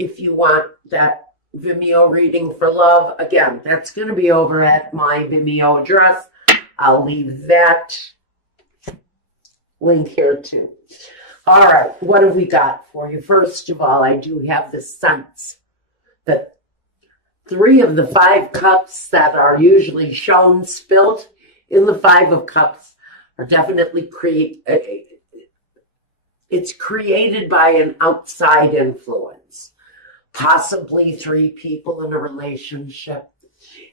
if you want that Vimeo reading for love, again, that's going to be over at my Vimeo address. I'll leave that link here too. All right, what have we got for you? First of all, I do have the sense that 3 of the 5 cups that are usually shown spilled in the 5 of cups are definitely it's created by an outside influence. Possibly 3 people in a relationship.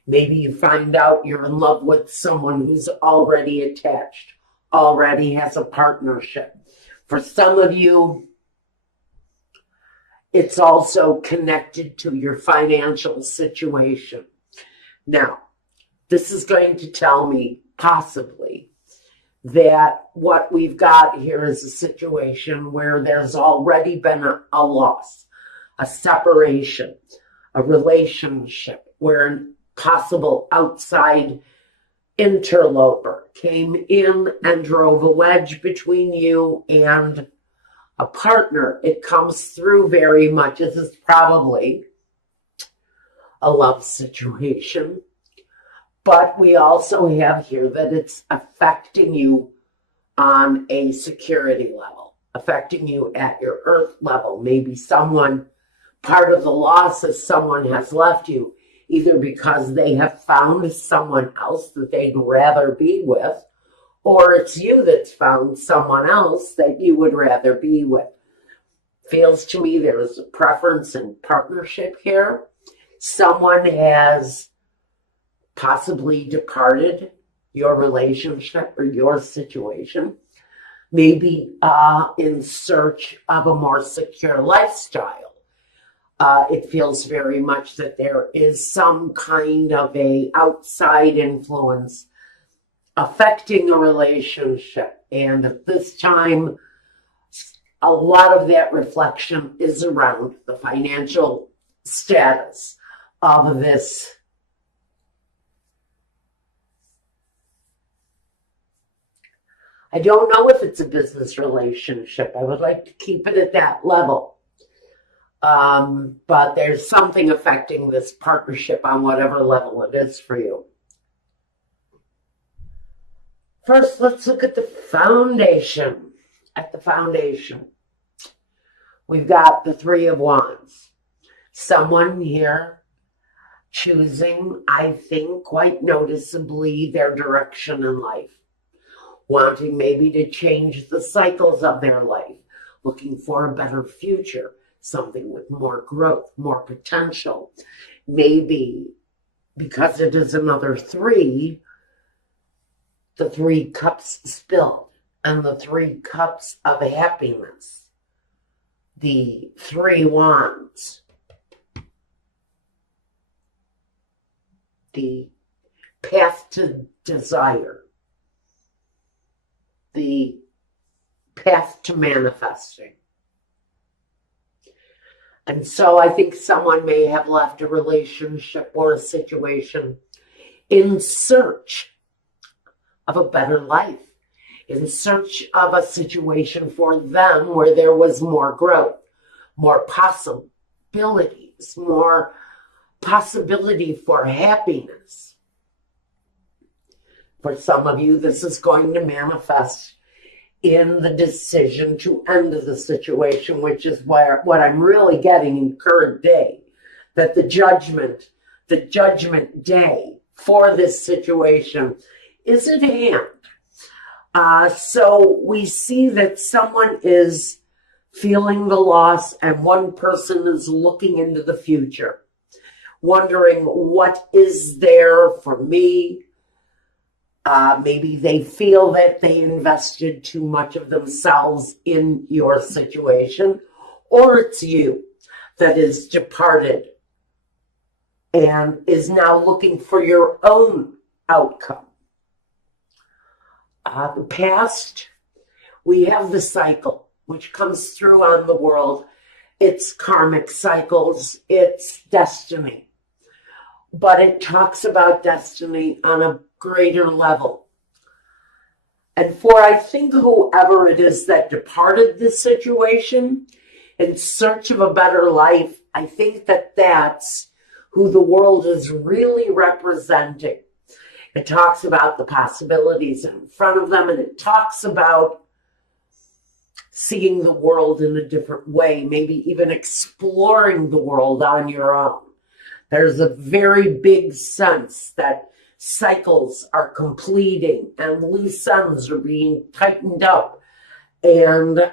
Maybe you find out you're in love with someone who's already attached, already has a partnership. For some of you, it's also connected to your financial situation. Now, this is going to tell me, possibly, that what we've got here is a situation where there's already been a loss, a separation, a relationship where a possible outside interloper came in and drove a wedge between you and a partner. It comes through very much. This is probably a love situation. But we also have here that it's affecting you on a security level, affecting you at your earth level. Maybe part of the loss is someone has left you, either because they have found someone else that they'd rather be with, or it's you that's found someone else that you would rather be with. Feels to me there is a preference in partnership here. Someone has possibly departed your relationship or your situation, maybe in search of a more secure lifestyle. It feels very much that there is some kind of a outside influence affecting a relationship. And at this time, a lot of that reflection is around the financial status of this I don't know if it's a business relationship. I would like to keep it at that level. But there's something affecting this partnership on whatever level it is for you. First, let's look at the foundation. At the foundation, we've got the 3 of Wands. Someone here choosing, I think, quite noticeably their direction in life. Wanting maybe to change the cycles of their life, looking for a better future, something with more growth, more potential. Maybe because it is another 3, the 3 cups spilled, and the 3 cups of happiness, the 3 wands, the path to desire, the path to manifesting. And so I think someone may have left a relationship or a situation in search of a better life, in search of a situation for them where there was more growth, more possibilities, more possibility for happiness. For some of you, this is going to manifest in the decision to end the situation, which is what I'm really getting in current day, that the judgment day for this situation is at hand. So we see that someone is feeling the loss and one person is looking into the future, wondering what is there for me. Maybe they feel that they invested too much of themselves in your situation, or it's you that is departed and is now looking for your own outcome. The past, we have the cycle, which comes through on the world. It's karmic cycles, it's destiny. But it talks about destiny on a greater level. And for, I think, whoever it is that departed this situation in search of a better life I think that that's who the world is really representing. It talks about the possibilities in front of them, and it talks about seeing the world in a different way, maybe even exploring the world on your own. There's a very big sense that cycles are completing and loose ends are being tightened up, and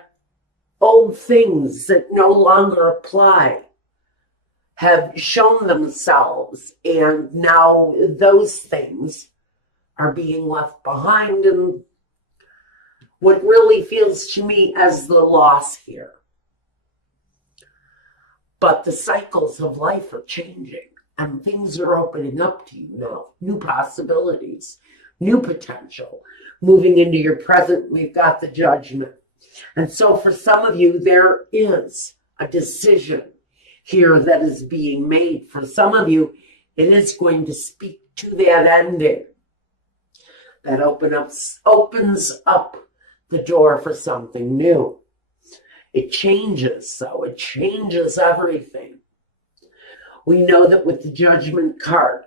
old things that no longer apply have shown themselves, and now those things are being left behind, and what really feels to me as the loss here. But the cycles of life are changing, and things are opening up to you now. New possibilities, new potential. Moving into your present, we've got the Judgment. And so for some of you, there is a decision here that is being made. For some of you, it is going to speak to that ending that opens up the door for something new. It changes, so it changes everything. We know that with the Judgment card,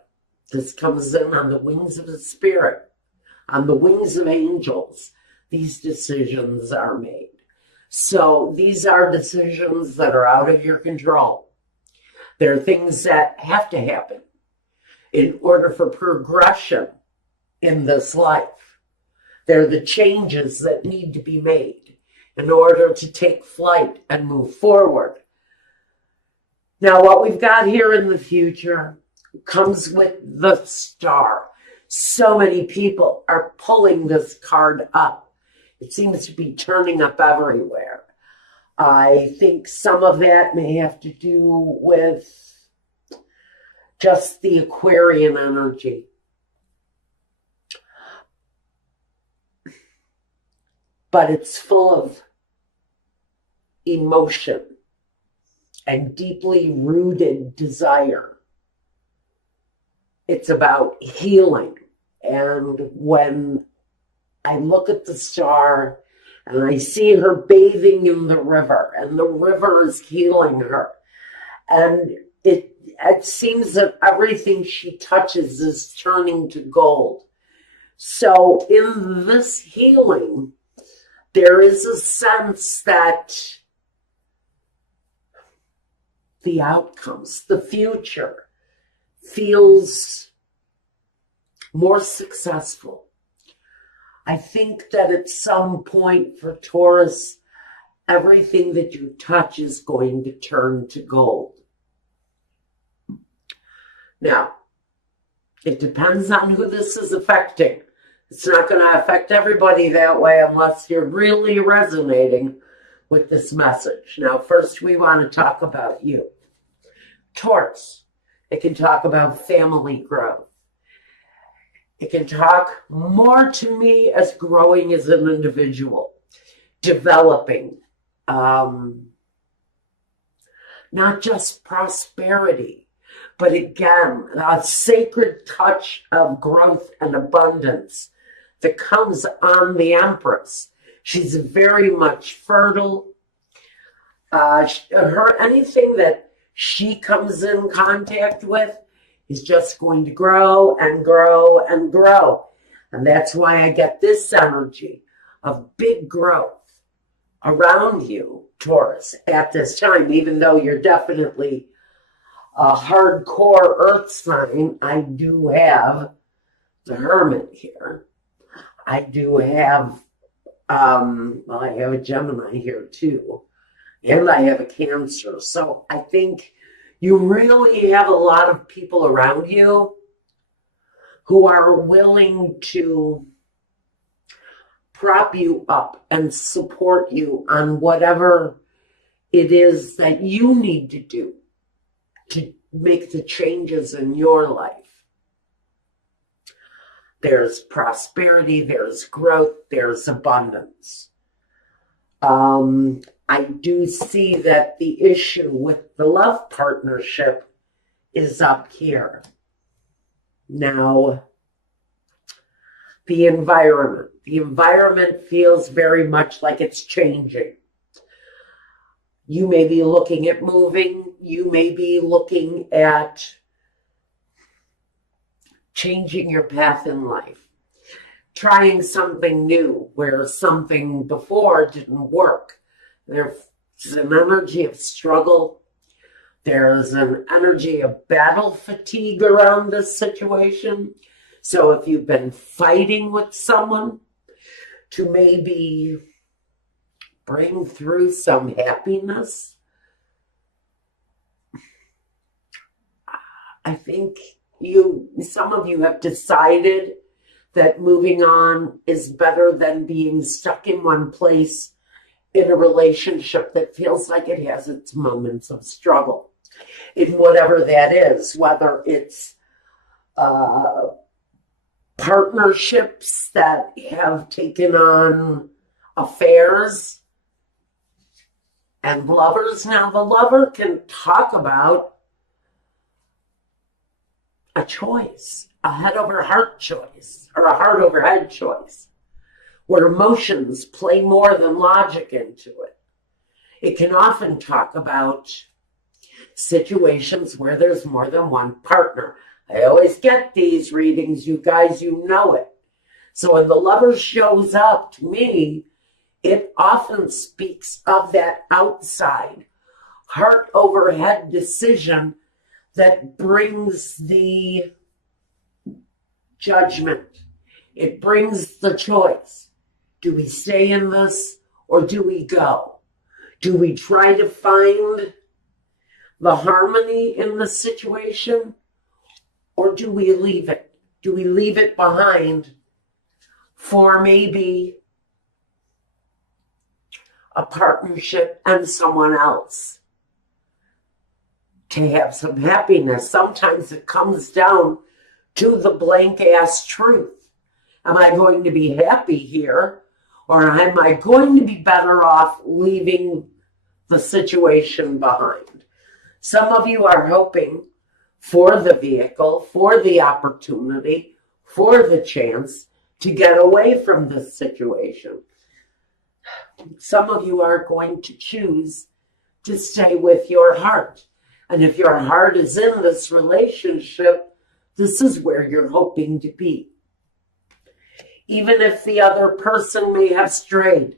this comes in on the wings of the Spirit, on the wings of angels. These decisions are made. So these are decisions that are out of your control. They're things that have to happen in order for progression in this life. They're the changes that need to be made in order to take flight and move forward. Now, what we've got here in the future comes with the Star. So many people are pulling this card up. It seems to be turning up everywhere. I think some of that may have to do with just the Aquarian energy. But it's full of emotion and deeply rooted desire. It's about healing. And when I look at the Star and I see her bathing in the river, and the river is healing her, and it seems that everything she touches is turning to gold. So in this healing, there is a sense that the outcomes, the future, feels more successful. I think that at some point for Taurus, everything that you touch is going to turn to gold. Now, it depends on who this is affecting. It's not going to affect everybody that way unless you're really resonating with this message. Now, first we want to talk about you. Taurus, it can talk about family growth. It can talk more to me as growing as an individual, developing, not just prosperity, but again, a sacred touch of growth and abundance that comes on the Empress. She's very much fertile. Anything that she comes in contact with is just going to grow and grow and grow. And that's why I get this energy of big growth around you, Taurus, at this time. Even though you're definitely a hardcore earth sign, I do have the Hermit here. I do have, I have a Gemini here too. And I have a Cancer. So I think you really have a lot of people around you who are willing to prop you up and support you on whatever it is that you need to do to make the changes in your life. There's prosperity, there's growth, there's abundance. I do see that the issue with the love partnership is up here. Now, the environment. The environment feels very much like it's changing. You may be looking at moving. you may be looking at changing your path in life, trying something new where something before didn't work. There's an energy of struggle. There's an energy of battle fatigue around this situation. So if you've been fighting with someone to maybe bring through some happiness, I think some of you have decided that moving on is better than being stuck in one place in a relationship that feels like it has its moments of struggle, in whatever that is, whether it's partnerships that have taken on affairs and lovers. Now, the lover can talk about a choice, a head over heart choice, or a heart over head choice, where emotions play more than logic into it. It can often talk about situations where there's more than one partner. I always get these readings, you guys, you know it. So when the lover shows up to me, it often speaks of that outside, heart over head decision that brings the judgment. It brings the choice. Do we stay in this or do we go? Do we try to find the harmony in the situation or do we leave it? Do we leave it behind for maybe a partnership and someone else to have some happiness? Sometimes it comes down to the blank ass truth. Am I going to be happy here, or am I going to be better off leaving the situation behind? Some of you are hoping for the vehicle, for the opportunity, for the chance to get away from this situation. Some of you are going to choose to stay with your heart. And if your heart is in this relationship, this is where you're hoping to be. Even if the other person may have strayed,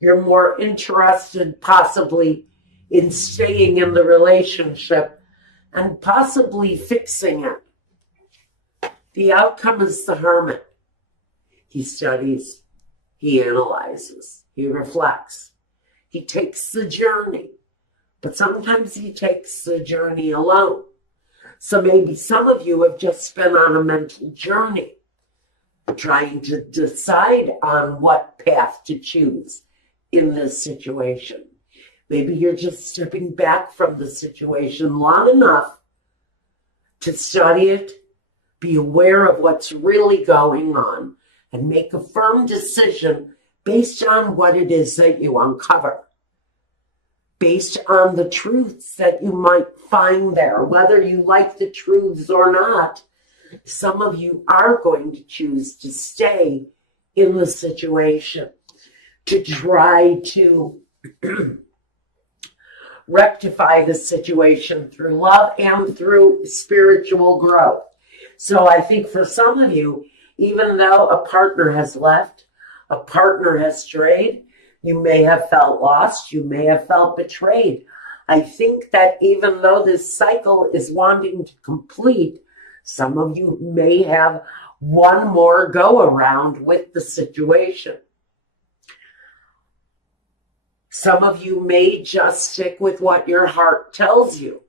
you're more interested possibly in staying in the relationship and possibly fixing it. The outcome is the hermit. He studies, he analyzes, he reflects, he takes the journey. But sometimes he takes the journey alone. So maybe some of you have just been on a mental journey, trying to decide on what path to choose in this situation. Maybe you're just stepping back from the situation long enough to study it, be aware of what's really going on, and make a firm decision based on what it is that you uncover, based on the truths that you might find there, whether you like the truths or not. Some of you are going to choose to stay in the situation, to try to rectify the situation through love and through spiritual growth. So I think for some of you, even though a partner has left, a partner has strayed, you may have felt lost, you may have felt betrayed. I think that even though this cycle is wanting to complete, some of you may have one more go around with the situation. Some of you may just stick with what your heart tells you.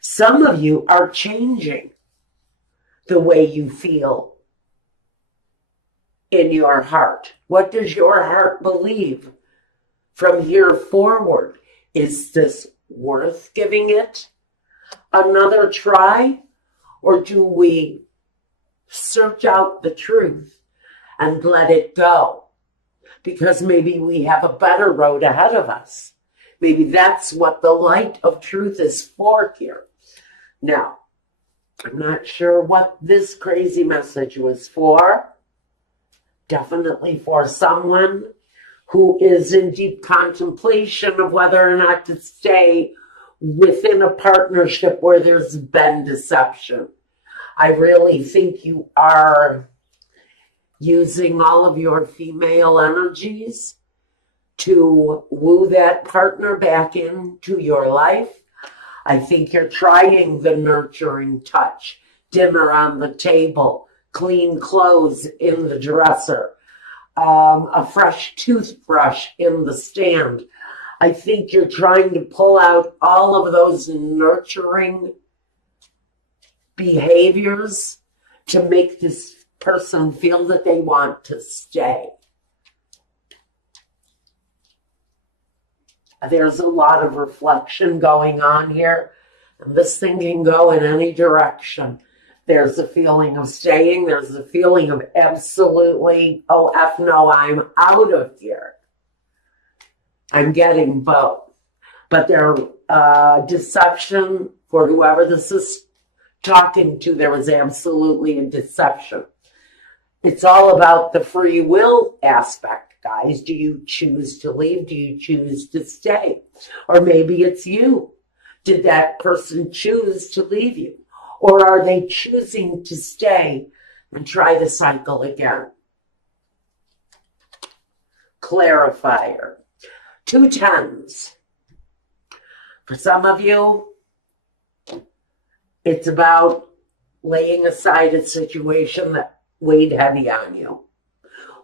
Some of you are changing the way you feel in your heart. What does your heart believe from here forward? Is this worth giving it another try? Or do we search out the truth and let it go? Because maybe we have a better road ahead of us. Maybe that's what the light of truth is for here. Now, I'm not sure what this crazy message was for. Definitely for someone who is in deep contemplation of whether or not to stay within a partnership where there's been deception. I really think you are using all of your female energies to woo that partner back into your life. I think you're trying the nurturing touch, dinner on the table, clean clothes in the dresser, a fresh toothbrush in the stand. I think you're trying to pull out all of those nurturing behaviors to make this person feel that they want to stay. There's a lot of reflection going on here, and this thing can go in any direction. There's a feeling of staying. There's a feeling of absolutely, oh, F no, I'm out of here. I'm getting both. But their deception, for whoever this is talking to, there was absolutely a deception. It's all about the free will aspect, guys. Do you choose to leave? Do you choose to stay? Or maybe it's you. Did that person choose to leave you? Or are they choosing to stay and try the cycle again? Clarifier. 2 10s. For some of you, it's about laying aside a situation that weighed heavy on you.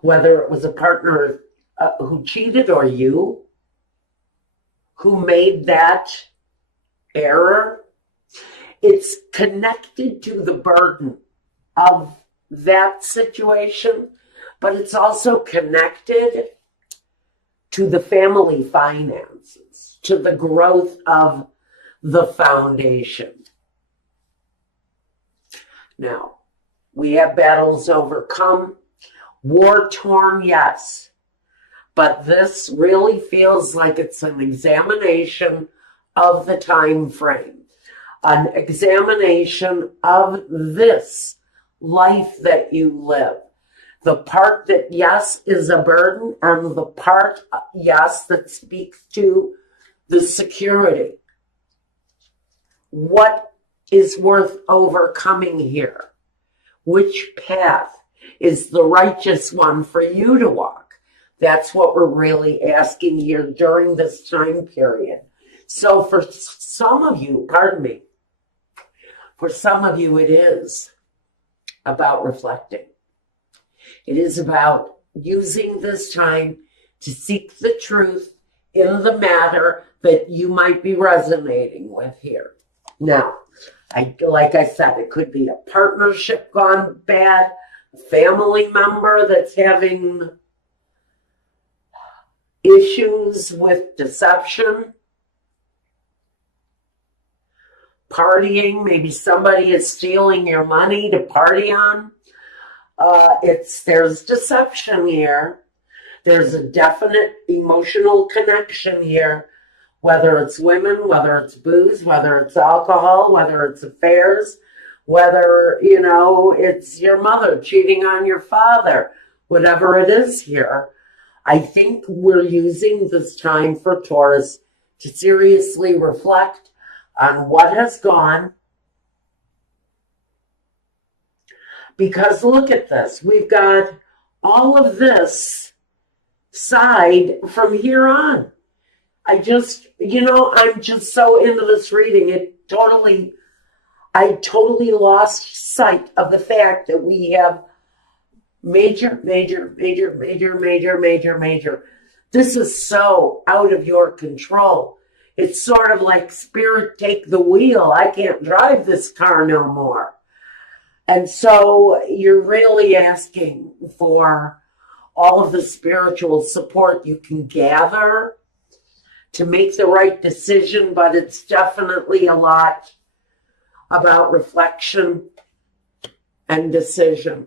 Whether it was a partner who cheated or you who made that error, it's connected to the burden of that situation, but it's also connected to the family finances, to the growth of the foundation. Now, we have battles overcome, war-torn, yes, but this really feels like it's an examination of the time frame, an examination of this life that you live. The part that, yes, is a burden, and the part, yes, that speaks to the security. What is worth overcoming here? Which path is the righteous one for you to walk? That's what we're really asking here during this time period. So for some of you, for some of you it is about reflecting. It is about using this time to seek the truth in the matter that you might be resonating with here. Now, like I said, it could be a partnership gone bad, a family member that's having issues with deception, partying, maybe somebody is stealing your money to party on. There's deception here. There's a definite emotional connection here, whether it's women, whether it's booze, whether it's alcohol, whether it's affairs, whether, it's your mother cheating on your father, whatever it is here. I think we're using this time for Taurus to seriously reflect on what has gone. Because look at this. We've got all of this side from here on. I'm just so into this reading. I totally lost sight of the fact that we have major. This is so out of your control. It's sort of like, Spirit, take the wheel. I can't drive this car no more. And so you're really asking for all of the spiritual support you can gather to make the right decision, but it's definitely a lot about reflection and decision.